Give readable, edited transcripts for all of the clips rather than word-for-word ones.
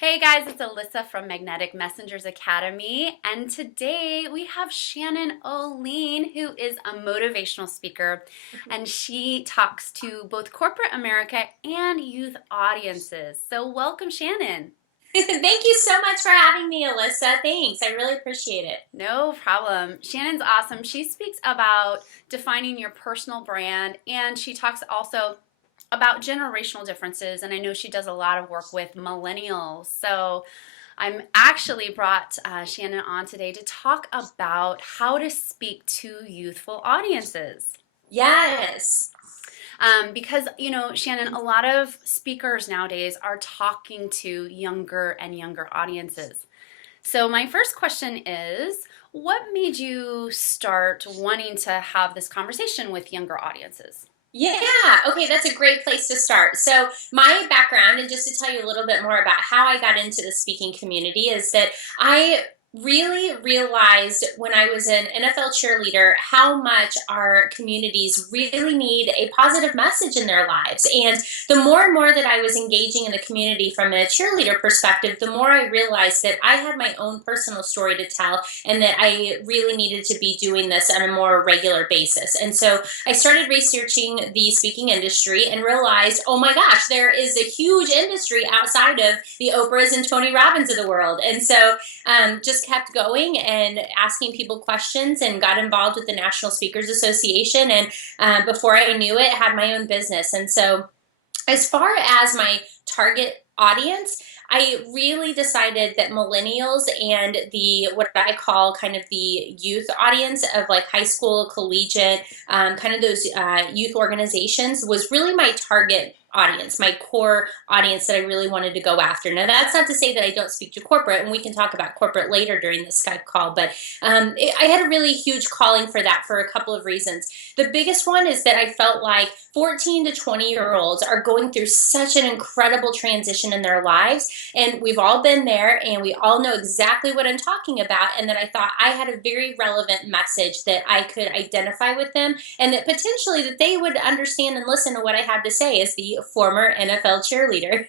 Hey guys, it's Alyssa from Magnetic Messengers Academy, and today we have Shannon Oleen, who is a motivational speaker, and she talks to both corporate America and youth audiences. So, welcome, Shannon. Thank you so much for having me, Alyssa. Thanks. I really appreciate it. No problem. Shannon's awesome. She speaks about defining your personal brand, and she talks also about generational differences. And I know she does a lot of work with millennials. So I'm actually brought Shannon on today to talk about how to speak to youthful audiences. Yes. Because, Shannon, a lot of speakers nowadays are talking to younger and younger audiences. So, my first question is, what made you start wanting to have this conversation with younger audiences? Yeah. Okay, that's a great place to start. So, my background, and just to tell you a little bit more about how I got into the speaking community, is that I really realized when I was an NFL cheerleader how much our communities really need a positive message in their lives. And the more and more that I was engaging in the community from a cheerleader perspective, the more I realized that I had my own personal story to tell and that I really needed to be doing this on a more regular basis. And so I started researching the speaking industry and realized, oh my gosh, there is a huge industry outside of the Oprahs and Tony Robbins of the world. And so just kept going and asking people questions and got involved with the National Speakers Association. And before I knew it, had my own business. And so as far as my target audience, I really decided that millennials and the what I call kind of the youth audience of like high school, collegiate, kind of those youth organizations was really my target audience, my core audience that I really wanted to go after. Now, that's not to say that I don't speak to corporate, and we can talk about corporate later during the Skype call, but I had a really huge calling for that for a couple of reasons. The biggest one is that I felt like 14 to 20-year-olds are going through such an incredible transition in their lives, and we've all been there, and we all know exactly what I'm talking about, and that I thought I had a very relevant message that I could identify with them, and that potentially that they would understand and listen to what I had to say as the former NFL cheerleader.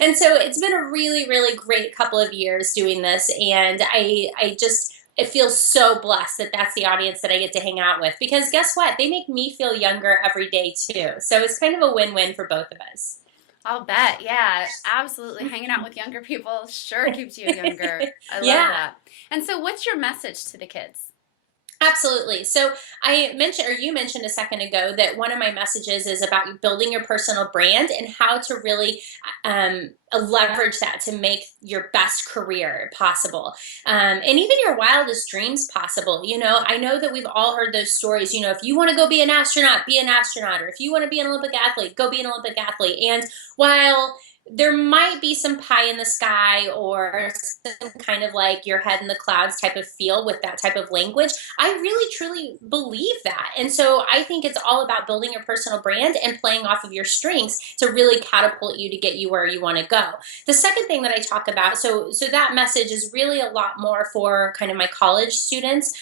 And so it's been a really, really great couple of years doing this. And I just, it feels so blessed that that's the audience that I get to hang out with because guess what? They make me feel younger every day too. So it's kind of a win-win for both of us. I'll bet. Yeah, absolutely. Hanging out with younger people sure keeps you younger. I love Yeah. that. And so, what's your message to the kids? Absolutely. So I mentioned, or you mentioned a second ago, that one of my messages is about building your personal brand and how to really leverage that to make your best career possible, and even your wildest dreams possible. I know that we've all heard those stories. If you want to go be an astronaut, or if you want to be an Olympic athlete, go be an Olympic athlete. And while there might be some pie in the sky or some kind of like your head in the clouds type of feel with that type of language. I really truly believe that. And so I think it's all about building your personal brand and playing off of your strengths to really catapult you to get you where you want to go. The second thing that I talk about, so that message is really a lot more for kind of my college students.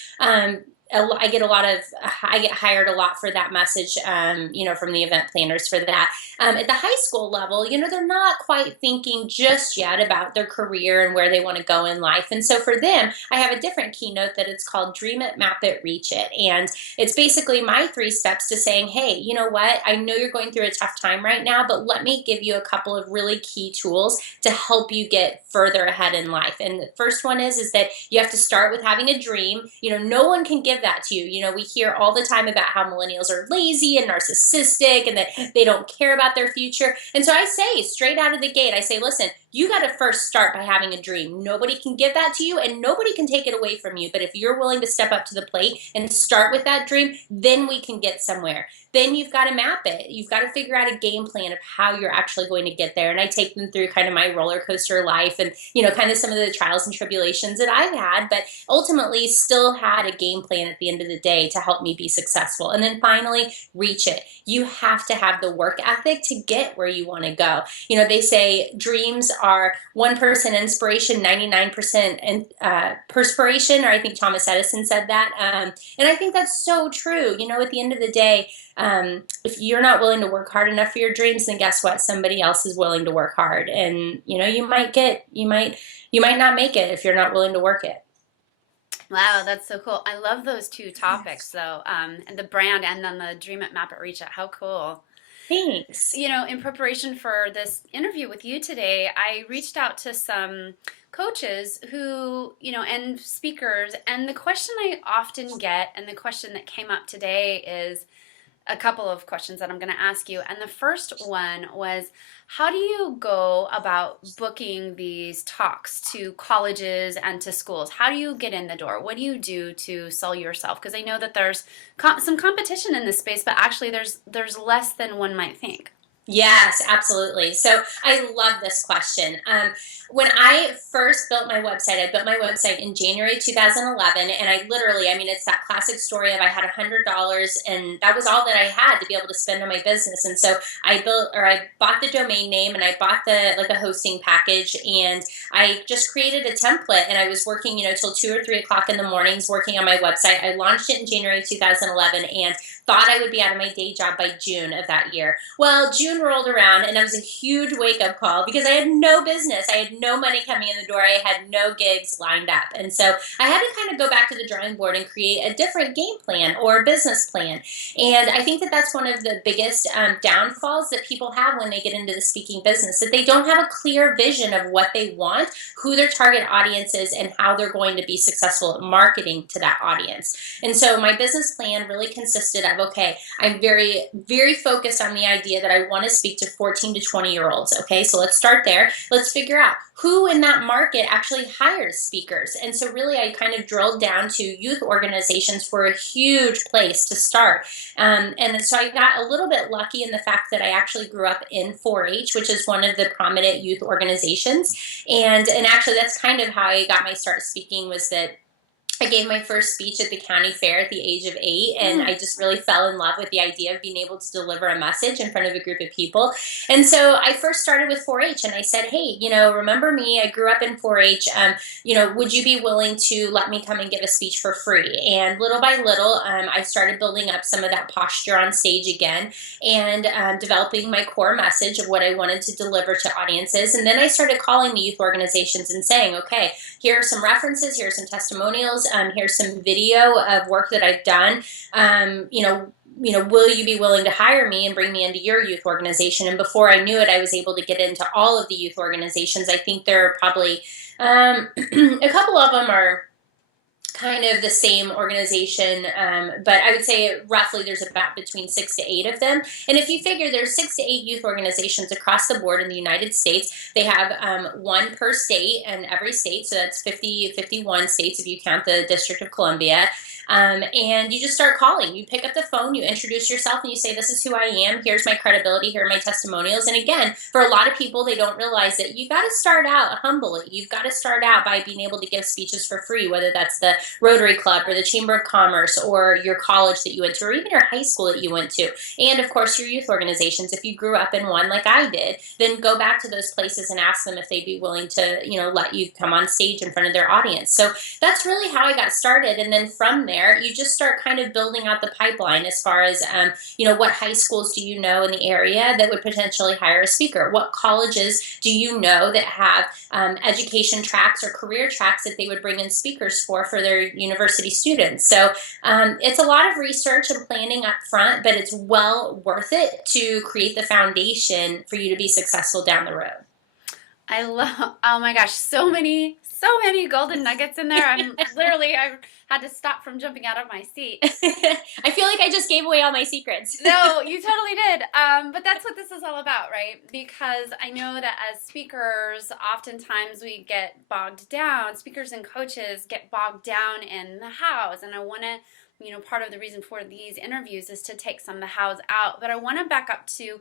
I get a lot of I get hired a lot for that message, from the event planners for that. At the high school level, they're not quite thinking just yet about their career and where they want to go in life. And so for them, I have a different keynote that it's called Dream It, Map It, Reach It. And it's basically my 3 steps to saying, hey, you know what? I know you're going through a tough time right now, but let me give you a couple of really key tools to help you get further ahead in life. And the first one is that you have to start with having a dream. No one can give that to you. We hear all the time about how millennials are lazy and narcissistic and that they don't care about their future. And so I say straight out of the gate, I say, listen, you got to first start by having a dream. Nobody can give that to you and nobody can take it away from you. But if you're willing to step up to the plate and start with that dream, then we can get somewhere. Then you've got to map it. You've got to figure out a game plan of how you're actually going to get there. And I take them through kind of my roller coaster life and, kind of some of the trials and tribulations that I've had, but ultimately still had a game plan at the end of the day to help me be successful. And then finally, reach it. You have to have the work ethic to get where you want to go. They say dreams are 1% inspiration, 99% perspiration, or I think Thomas Edison said that. And I think that's so true. At the end of the day, if you're not willing to work hard enough for your dreams, then guess what? Somebody else is willing to work hard, and you might not make it if you're not willing to work it. Wow, that's so cool. I love those two topics though, and the brand and then the dream it, map it, reach it. How cool. Thanks. You know, in preparation for this interview with you today, I reached out to some coaches who, and speakers, and the question I often get, and the question that came up today is a couple of questions that I'm going to ask you. And the first one was, how do you go about booking these talks to colleges and to schools? How do you get in the door? What do you do to sell yourself? Because I know that there's some competition in this space, but actually there's less than one might think. Yes, absolutely. So I love this question. When I first built my website, I built my website in January 2011, and I mean, it's that classic story of I had $100, and that was all that I had to be able to spend on my business. And so I bought the domain name, and I bought a hosting package, and I just created a template, and I was working, till 2 or 3 o'clock in the mornings working on my website. I launched it in January 2011, and thought I would be out of my day job by June of that year. Well, June rolled around, and that was a huge wake up call because I had no business. I had no money coming in the door. I had no gigs lined up. And so I had to kind of go back to the drawing board and create a different game plan or business plan. And I think that that's one of the biggest downfalls that people have when they get into the speaking business, that they don't have a clear vision of what they want, who their target audience is, and how they're going to be successful at marketing to that audience. And so my business plan really consisted of, okay, I'm very, very focused on the idea that I want to speak to 14 to 20-year-olds. Okay, so let's start there. Let's figure out who in that market actually hires speakers. And so really I kind of drilled down to youth organizations for a huge place to start. And so I got a little bit lucky in the fact that I actually grew up in 4-H, which is one of the prominent youth organizations. And actually that's kind of how I got my start speaking, was that I gave my first speech at the county fair at the age of 8, and I just really fell in love with the idea of being able to deliver a message in front of a group of people. And so I first started with 4-H, and I said, hey, remember me? I grew up in 4-H. Would you be willing to let me come and give a speech for free? And little by little, I started building up some of that posture on stage again, and developing my core message of what I wanted to deliver to audiences. And then I started calling the youth organizations and saying, okay, here are some references, here are some testimonials. Here's some video of work that I've done. Will you be willing to hire me and bring me into your youth organization? And before I knew it, I was able to get into all of the youth organizations. I think there are probably a couple of them are kind of the same organization, but I would say roughly there's about between 6 to 8 of them. And if you figure there's 6 to 8 youth organizations across the board in the United States, they have one per state in every state, so that's 51 states if you count the District of Columbia. And you just start calling. You pick up the phone, you introduce yourself, and you say, this is who I am, here's my credibility, here are my testimonials. And again, for a lot of people, they don't realize that you got to start out humbly. You've got to start out by being able to give speeches for free, whether that's the Rotary Club or the Chamber of Commerce or your college that you went to, or even your high school that you went to. And of course, your youth organizations. If you grew up in one like I did, then go back to those places and ask them if they'd be willing to, let you come on stage in front of their audience. So that's really how I got started. And then from there, you just start kind of building out the pipeline as far as, what high schools do you know in the area that would potentially hire a speaker? What colleges do you know that have education tracks or career tracks that they would bring in speakers for their university students? So it's a lot of research and planning up front, but it's well worth it to create the foundation for you to be successful down the road. Oh my gosh, so many golden nuggets in there. I had to stop from jumping out of my seat. I feel like I just gave away all my secrets. No, you totally did. But that's what this is all about, right? Because I know that as speakers, oftentimes we get bogged down. Speakers and coaches get bogged down in the hows. And I want to, part of the reason for these interviews is to take some of the hows out. But I want to back up to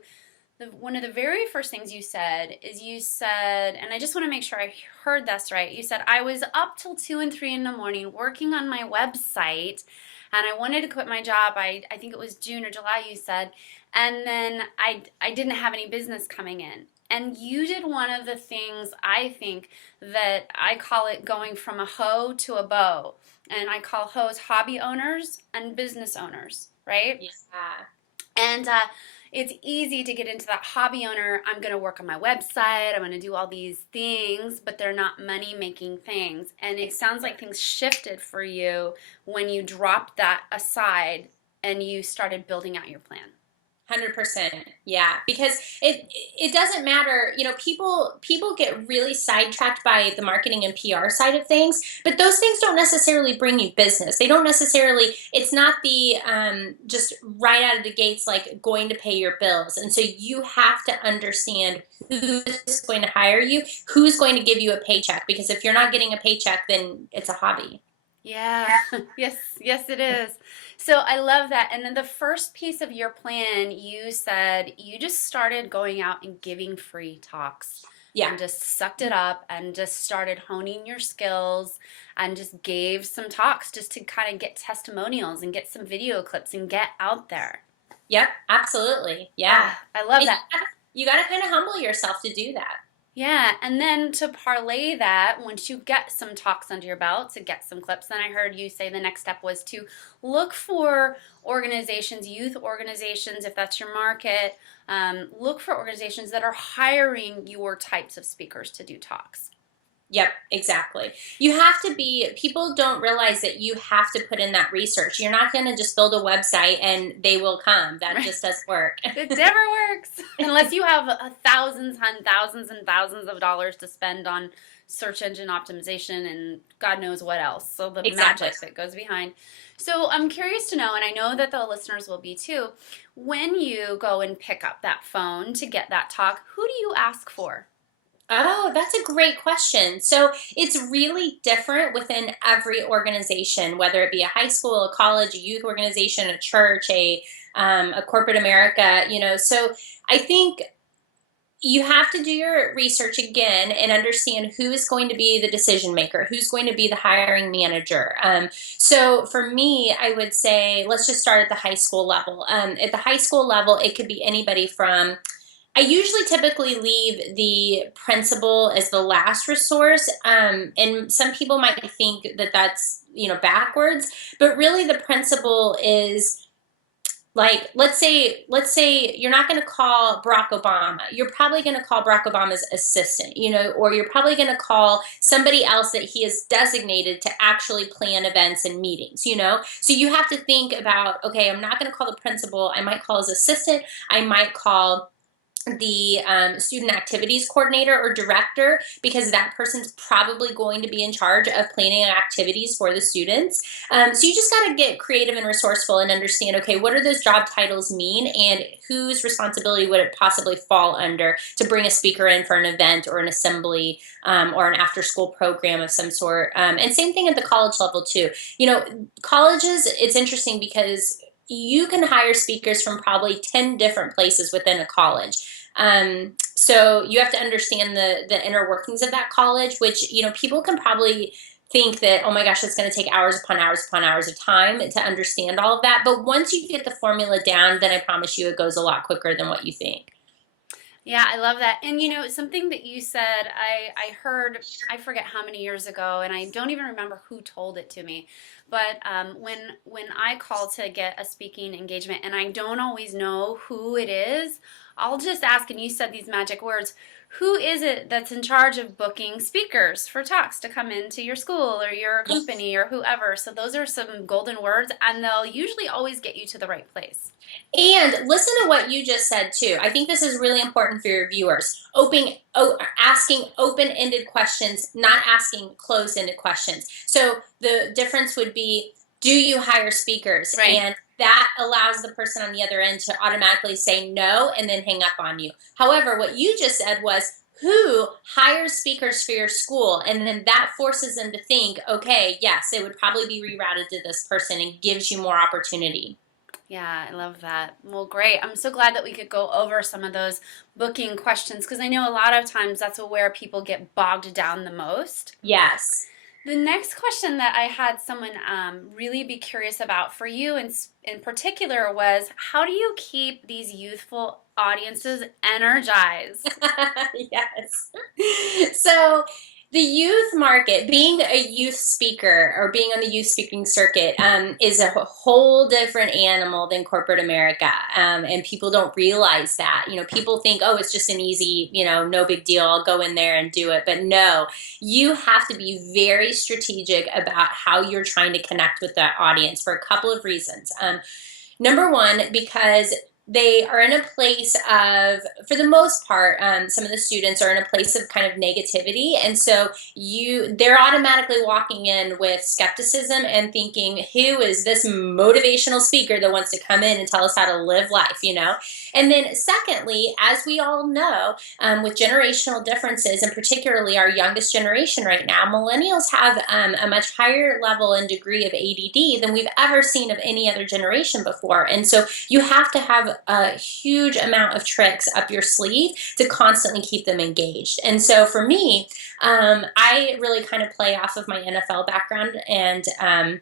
one of the very first things you said, and I just want to make sure I heard this right. You said, I was up till 2 and 3 in the morning working on my website, and I wanted to quit my job. I think it was June or July, you said, and then I didn't have any business coming in. And you did one of the things, I think, that I call it going from a hoe to a bow. And I call hoes hobby owners and business owners, right? Yeah. And it's easy to get into that hobby owner. I'm going to work on my website. I'm going to do all these things, but they're not money making things. And it sounds like things shifted for you when you dropped that aside and you started building out your plan. 100%. Yeah, because it doesn't matter, people get really sidetracked by the marketing and PR side of things, but those things don't necessarily bring you business. They don't necessarily, it's not the just right out of the gates like going to pay your bills. And so you have to understand who's going to hire you, who's going to give you a paycheck, because if you're not getting a paycheck, then it's a hobby. Yeah. Yes, yes, it is. So I love that. And then the first piece of your plan, you said you just started going out and giving free talks Yeah. and just sucked it up and just started honing your skills and just gave some talks just to kind of get testimonials and get some video clips and get out there. Yep, absolutely. Yeah. I love And that. you got to kind of humble yourself to do that. Yeah, and then to parlay that, once you get some talks under your belt, to get some clips, then I heard you say the next step was to look for organizations, youth organizations, if that's your market. Look for organizations that are hiring your types of speakers to do talks. Yep, exactly. You have to be, people don't realize that you have to put in that research. You're not going to just build a website and they will come. That Right. just doesn't work. It never works unless you have thousands and thousands and thousands of dollars to spend on search engine optimization and God knows what else. So the Exactly. magic that goes behind. So I'm curious to know, and I know that the listeners will be too, when you go and pick up that phone to get that talk, who do you ask for? Oh, that's a great question. So it's really different within every organization, whether it be a high school, a college, a youth organization, a church, a corporate America, So I think you have to do your research again and understand who is going to be the decision maker, who's going to be the hiring manager. So for me, I would say let's just start at the high school level. At the high school level, it could be anybody from, I usually typically leave the principal as the last resource, and some people might think that that's backwards, but really the principal is like, let's say you're not going to call Barack Obama. You're probably going to call Barack Obama's assistant, or you're probably going to call somebody else that he has designated to actually plan events and meetings. So you have to think about, okay, I'm not going to call the principal. I might call his assistant. I might call the student activities coordinator or director, because that person's probably going to be in charge of planning activities for the students. So you just got to get creative and resourceful and understand, okay, what do those job titles mean and whose responsibility would it possibly fall under to bring a speaker in for an event or an assembly, or an after school program of some sort. And same thing at the college level too. Colleges, it's interesting because you can hire speakers from probably 10 different places within a college. So you have to understand the inner workings of that college, which, people can probably think that, oh my gosh, it's going to take hours upon hours upon hours of time to understand all of that. But once you get the formula down, then I promise you it goes a lot quicker than what you think. Yeah, I love that. And something that you said, I heard, I forget how many years ago, and I don't even remember who told it to me. But when I call to get a speaking engagement and I don't always know who it is, I'll just ask, and you said these magic words, who is it that's in charge of booking speakers for talks to come into your school or your company or whoever? So those are some golden words, and they'll usually always get you to the right place. And listen to what you just said too. I think this is really important for your viewers. Asking open-ended questions, not asking closed-ended questions. So the difference would be, do you hire speakers? Right. And that allows the person on the other end to automatically say no and then hang up on you. However, what you just said was, who hires speakers for your school? And then that forces them to think, okay, yes, it would probably be rerouted to this person and gives you more opportunity. Yeah, I love that. Well, great. I'm so glad that we could go over some of those booking questions because I know a lot of times that's where people get bogged down the most. Yes. The next question that I had someone really be curious about for you in particular was, how do you keep these youthful audiences energized? Yes. So The youth market, being a youth speaker or being on the youth speaking circuit, is a whole different animal than corporate America. And people don't realize that. You know, people think, oh, it's just an easy, no big deal. I'll go in there and do it. But no, you have to be very strategic about how you're trying to connect with that audience for a couple of reasons. Number one, because they are in a place of, for the most part, some of the students are in a place of kind of negativity, and so they're automatically walking in with skepticism and thinking, who is this motivational speaker that wants to come in and tell us how to live life, And then secondly, as we all know, with generational differences, and particularly our youngest generation right now, millennials have a much higher level and degree of ADD than we've ever seen of any other generation before. And so you have to have a huge amount of tricks up your sleeve to constantly keep them engaged. And so for me, I really kind of play off of my NFL background and kind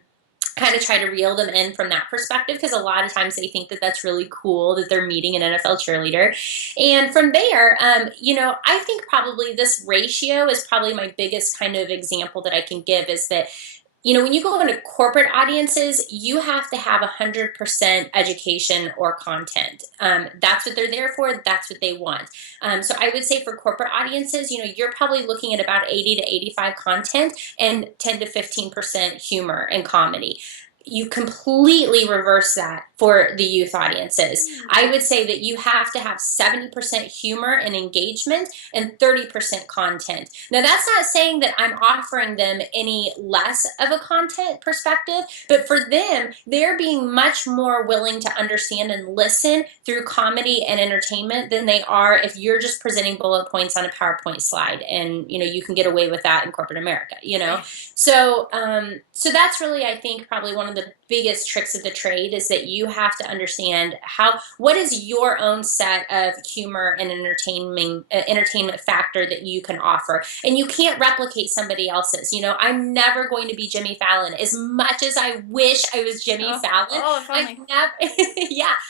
of try to reel them in from that perspective, because a lot of times they think that that's really cool that they're meeting an NFL cheerleader. And from there, I think probably this ratio is probably my biggest kind of example that I can give, is that when you go into corporate audiences, you have to have 100% education or content. That's what they're there for. That's what they want. So I would say for corporate audiences, you're probably looking at about 80 to 85 content and 10 to 15% humor and comedy. You completely reverse that for the youth audiences. I would say that you have to have 70% humor and engagement and 30% content. Now, that's not saying that I'm offering them any less of a content perspective, but for them, they're being much more willing to understand and listen through comedy and entertainment than they are if you're just presenting bullet points on a PowerPoint slide, and you can get away with that in corporate America. So that's really, I think, probably one of the biggest tricks of the trade, is that you have to understand what is your own set of humor and entertainment factor that you can offer, and you can't replicate somebody else's. I'm never going to be Jimmy Fallon, as much as I wish I was Jimmy Fallon. If only.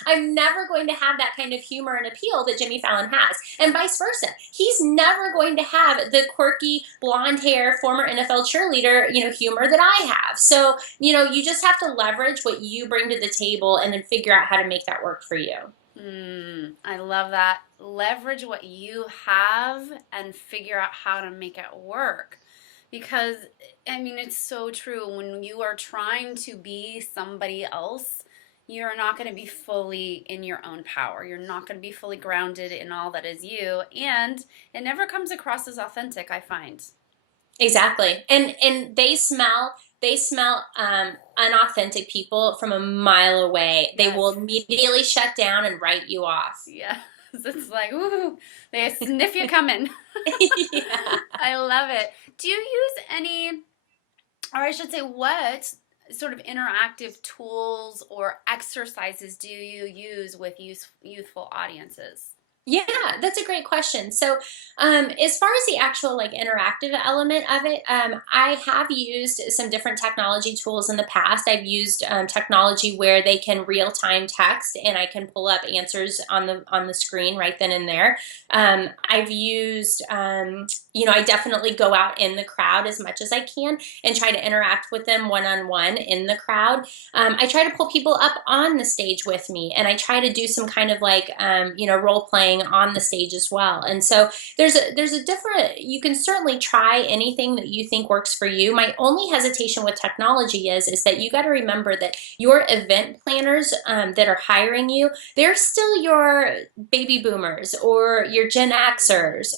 I'm never going to have that kind of humor and appeal that Jimmy Fallon has, and vice versa. He's never going to have the quirky blonde hair former NFL cheerleader, humor that I have. So, you just have to leverage what you bring to the table and then figure out how to make that work for you. I love that. Leverage what you have and figure out how to make it work. Because, it's so true. When you are trying to be somebody else, you're not going to be fully in your own power. You're not going to be fully grounded in all that is you. And it never comes across as authentic, I find. Exactly. And they smell unauthentic people from a mile away. They will immediately shut down and write you off. Yeah. It's like, ooh, they sniff you coming. Yeah. I love it. Do you use any, or I should say, what sort of interactive tools or exercises do you use with youthful audiences? Yeah, that's a great question. So, as far as the actual interactive element of it, I have used some different technology tools in the past. I've used technology where they can real time text, and I can pull up answers on the screen right then and there. I've used, I definitely go out in the crowd as much as I can and try to interact with them one on one in the crowd. I try to pull people up on the stage with me, and I try to do some kind of role playing on the stage as well. And so there's a different, you can certainly try anything that you think works for you. My only hesitation with technology is that you got to remember that your event planners that are hiring you, they're still your baby boomers or your Gen Xers.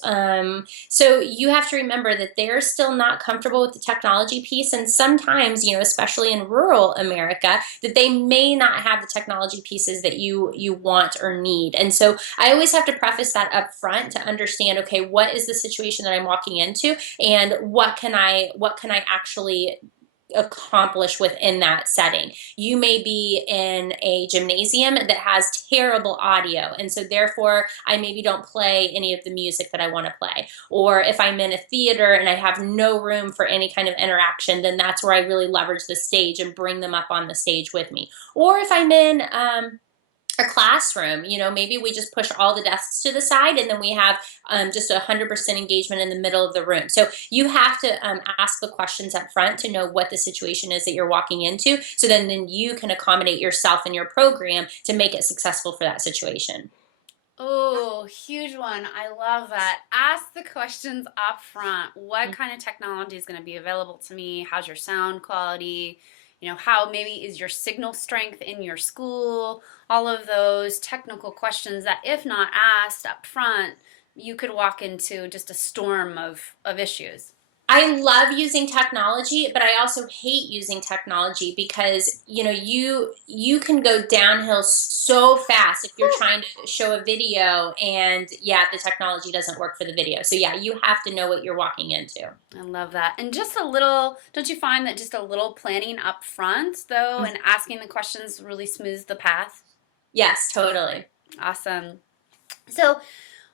So you have to remember that they're still not comfortable with the technology piece. And sometimes, especially in rural America, that they may not have the technology pieces that you want or need. And so I always have to preface that up front to understand, okay, what is the situation that I'm walking into, and what can I actually accomplish within that setting. You may be in a gymnasium that has terrible audio, and so therefore I maybe don't play any of the music that I want to play. Or if I'm in a theater and I have no room for any kind of interaction, then that's where I really leverage the stage and bring them up on the stage with me. Or if I'm in a classroom. Maybe we just push all the desks to the side, and then we have just 100% engagement in the middle of the room. So you have to ask the questions up front to know what the situation is that you're walking into, so then you can accommodate yourself and your program to make it successful for that situation. Oh, huge one. I love that. Ask the questions up front. What kind of technology is going to be available to me? How's your sound quality? How maybe is your signal strength in your school? All of those technical questions that, if not asked up front, you could walk into just a storm of issues. I love using technology, but I also hate using technology because you can go downhill so fast if you're trying to show a video and yeah, the technology doesn't work for the video. So yeah, you have to know what you're walking into. I love that. And just a little, don't you find that just a little planning up front, though, and asking the questions really smooths the path? Yes, totally. Awesome. So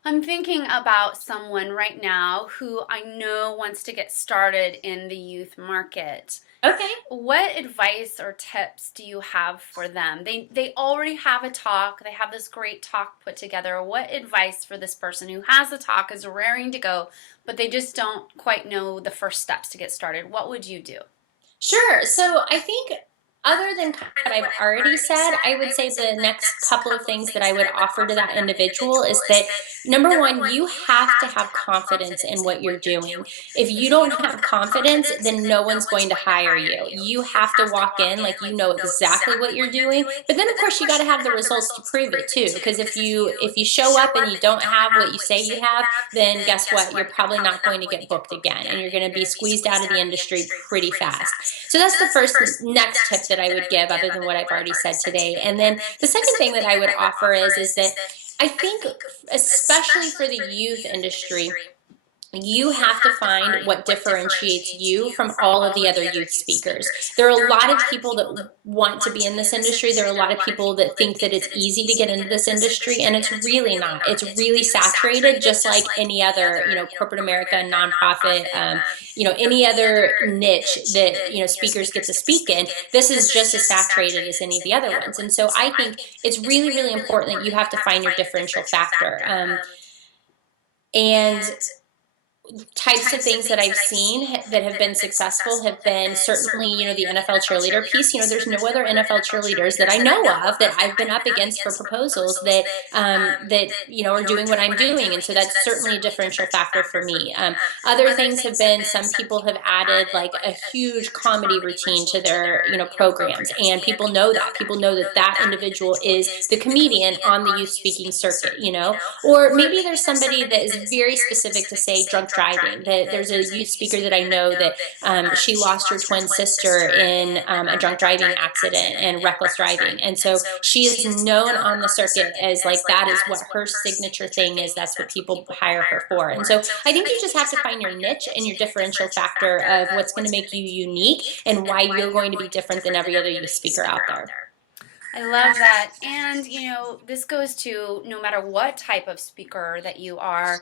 I'm thinking about someone right now who I know wants to get started in the youth market. Okay. What advice or tips do you have for them? They already have a talk. They have this great talk put together. What advice for this person who has a talk, is raring to go, but they just don't quite know the first steps to get started? What would you do? Sure. So I think other than kind of what I've already said, I would say the next couple of things that I would offer to that individual is that number one, you have to have confidence in what you're doing. If you don't have confidence, then no one's going to hire you. You have to walk in like you know exactly what you're doing. But then of course you got to have the results to prove it too. Because if you show up and you don't have what you say you have, then guess what? You're probably not going to get booked again, and you're going to be squeezed out of the industry pretty fast. So that's the first next tip that I would give, other than what I've already said today. And then the second thing that I would offer is that I think, especially for the youth industry, you have to find what differentiates you from all of the other youth speakers. There are a lot of people that want to be in this industry. There are a lot of people that think that it's easy to get into this industry, and it's really not. It's really saturated, just like any other, corporate America, nonprofit, any other niche that, speakers get to speak in. This is just as saturated as any of the other ones. And so I think it's really, really important that you have to find your differential factor. And types of things that I've seen that have been successful have been certainly, the NFL cheerleader piece. There's no other NFL cheerleaders that I know of that I've been up against for proposals that are doing what I'm doing, and so that's certainly a differential factor for me. Other things have been, some people have added like a huge comedy routine to their programs, and people know that individual is the comedian on the youth speaking circuit. Or maybe there's somebody that is very specific to, say, drunk driving. That there's a youth speaker that I know that she lost her twin sister in a drunk driving accident and reckless driving, and so she is known on the circuit as like that is what her signature thing is. That's what people hire her for. And so I think you just have to find your niche and your differential factor of what's going to make you unique and why you're going to be different than every other youth speaker out there. I love that. And, this goes to no matter what type of speaker that you are,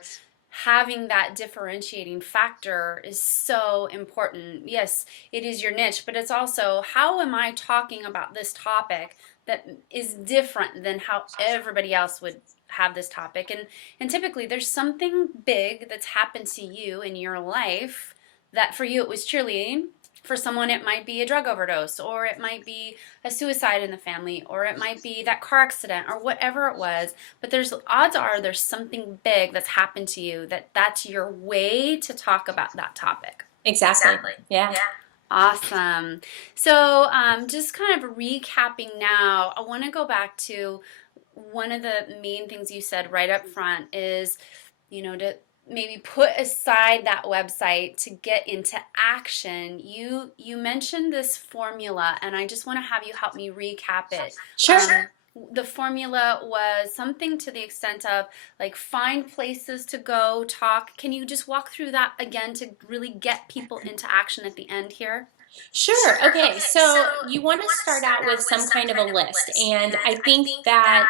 having that differentiating factor is so important. Yes, it is your niche, but it's also, how am I talking about this topic that is different than how everybody else would have this topic? And typically there's something big that's happened to you in your life that for you it was cheerleading. For someone, it might be a drug overdose, or it might be a suicide in the family, or it might be that car accident, or whatever it was. But odds are there's something big that's happened to you that's your way to talk about that topic. Exactly. Yeah. Awesome. So just kind of recapping now, I want to go back to one of the main things you said right up front is, to maybe put aside that website to get into action. You mentioned this formula, and I just want to have you help me recap it. Sure. The formula was something to the extent of like, find places to go, talk. Can you just walk through that again to really get people into action at the end here? Sure. Okay. So you want to start out with some kind of a list, and I think that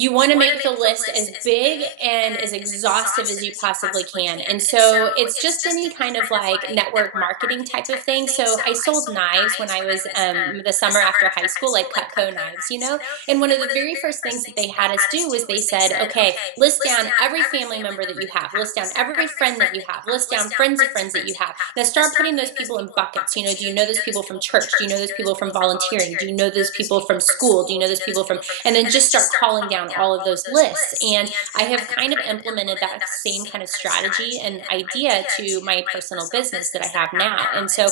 You want to make the list as big and as exhaustive as you possibly can. And so it's just any kind of like network marketing type of thing. So I sold knives when I was the summer after high school, like Cutco knives, you know? And one of the very first things that they had us do was they said, okay, list down every family member that you have, list down every friend that you have, list down friends of friends that you have. Now start putting those people in buckets. You know, do you know those people from church? Do you know those people from volunteering? Do you know those people from school? Do you know those people from, and then just start calling down all of those lists. And I have kind of implemented that same kind of strategy and idea to my personal business that I have now. And so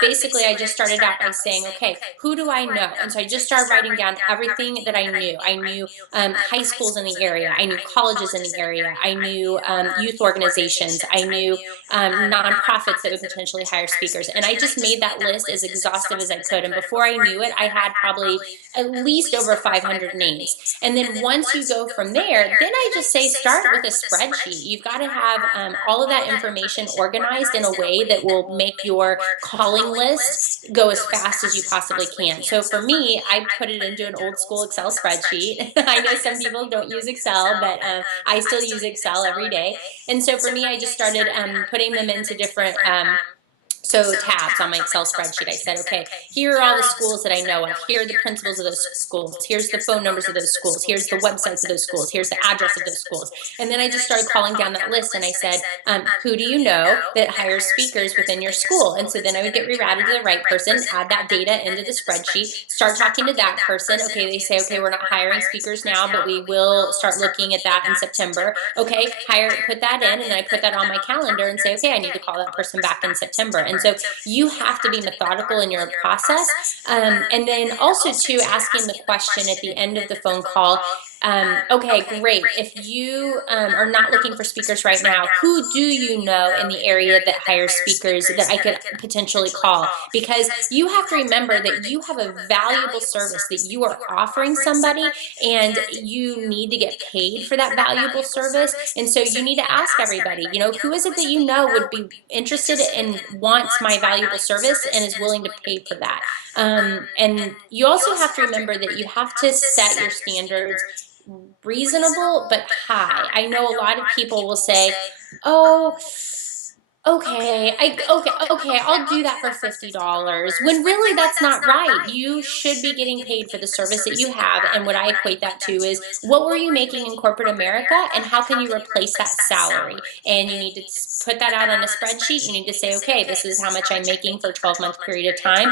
basically I just started out by saying, okay, who do I know? And so I just started writing down everything that I knew. I knew high schools in the area. I knew colleges in the area. I knew youth organizations. I knew nonprofits that would potentially hire speakers. And I just made that list as exhaustive as I could. And before I knew it, I had probably at least over 500 names. And then once you go from there, then I just say start with a spreadsheet. You've got to have all of that information organized in a way that will make your calling list go as fast as you possibly can. So for me, I put it into an old school Excel spreadsheet. I know some people don't use Excel, but I still use Excel every day. And so for me, I just started putting them into different tabs on my Excel spreadsheet. I said, okay, here are all the schools that I know of. Here are the principals of those schools. Here's the phone numbers of those schools. Here's the websites of those schools. Here's the address of those schools. And then I just started calling down that list and I said, who do you know that hires speakers within your school? And so then I would get rerouted to the right person, add that data into the spreadsheet, start talking to that person. Okay, they say, okay, we're not hiring speakers now, but we will start looking at that in September. Okay, put that in, and then I put that on my calendar and say, okay, I need to call that person back in September. And so you have to be methodical in your process. And then also too, asking the question at the end of the phone call, okay, great. If you are not looking for speakers right now, who do you know in the area that hires speakers that I could potentially call? Because you have to remember that you have a valuable service that you are offering somebody, and you need to get paid for that valuable service. And so you need to ask everybody, you know, who is it that you know would be interested and wants my valuable service and is willing to pay for that? And you also have to remember that you have to set your standards reasonable but high. I know a lot of people will say, "Oh, okay, I'll do that for $50." When really that's not right. You should be getting paid for the service that you have. And what I equate that to is, what were you making in corporate America, and how can you replace that salary? And you need to put that out on a spreadsheet. You need to say, okay, this is how much I'm making for a 12-month period of time.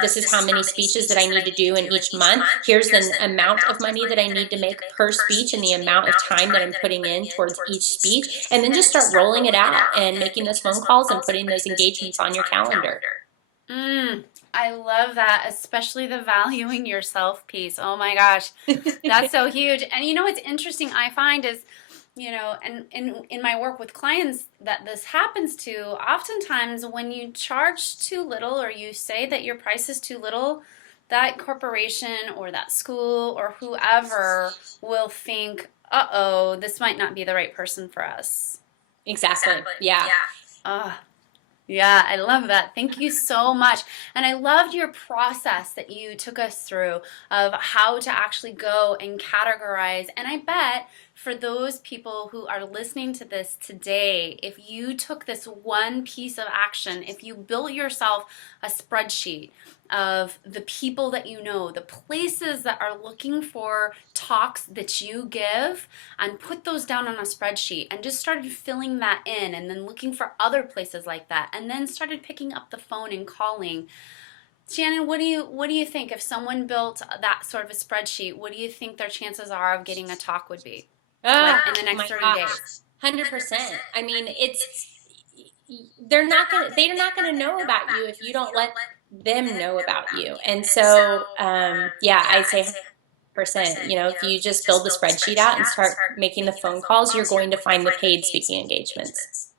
This is how many speeches that I need to do in each month. Here's the amount of money that I need to make per speech and the amount of time that I'm putting in towards each speech. And then just start rolling it out and making those phone calls and putting those engagements on your calendar. I love that, especially the valuing yourself piece. Oh my gosh, that's so huge. And you know what's interesting I find is, you know, and in my work with clients that this happens to, oftentimes when you charge too little or you say that your price is too little, that corporation or that school or whoever will think, uh-oh, this might not be the right person for us. Exactly. Yeah. Yeah, I love that. Thank you so much. And I loved your process that you took us through of how to actually go and categorize. And I bet for those people who are listening to this today, if you took this one piece of action, if you built yourself a spreadsheet of the people that you know, the places that are looking for talks that you give, and put those down on a spreadsheet and just started filling that in, and then looking for other places like that, and then started picking up the phone and calling. Shannon, what do you think if someone built that sort of a spreadsheet? What do you think their chances are of getting a talk would be in the next 30 days? 100%. I mean, they're not gonna know about you if you don't let them know about you. And so yeah, I'd say 100%. You know, if you just build the spreadsheet out and start making the phone calls, you're going to find the paid speaking engagements.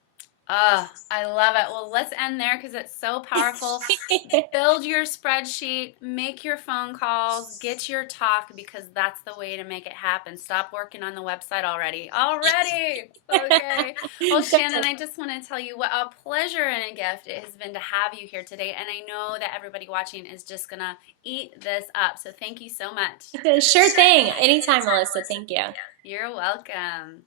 I love it. Well, let's end there because it's so powerful. Build your spreadsheet, make your phone calls, get your talk because that's the way to make it happen. Stop working on the website already. Already! Okay. Well, Shannon, I just want to tell you what a pleasure and a gift it has been to have you here today. And I know that everybody watching is just going to eat this up. So thank you so much. Sure thing. Anytime, Melissa. Thank you. You're welcome.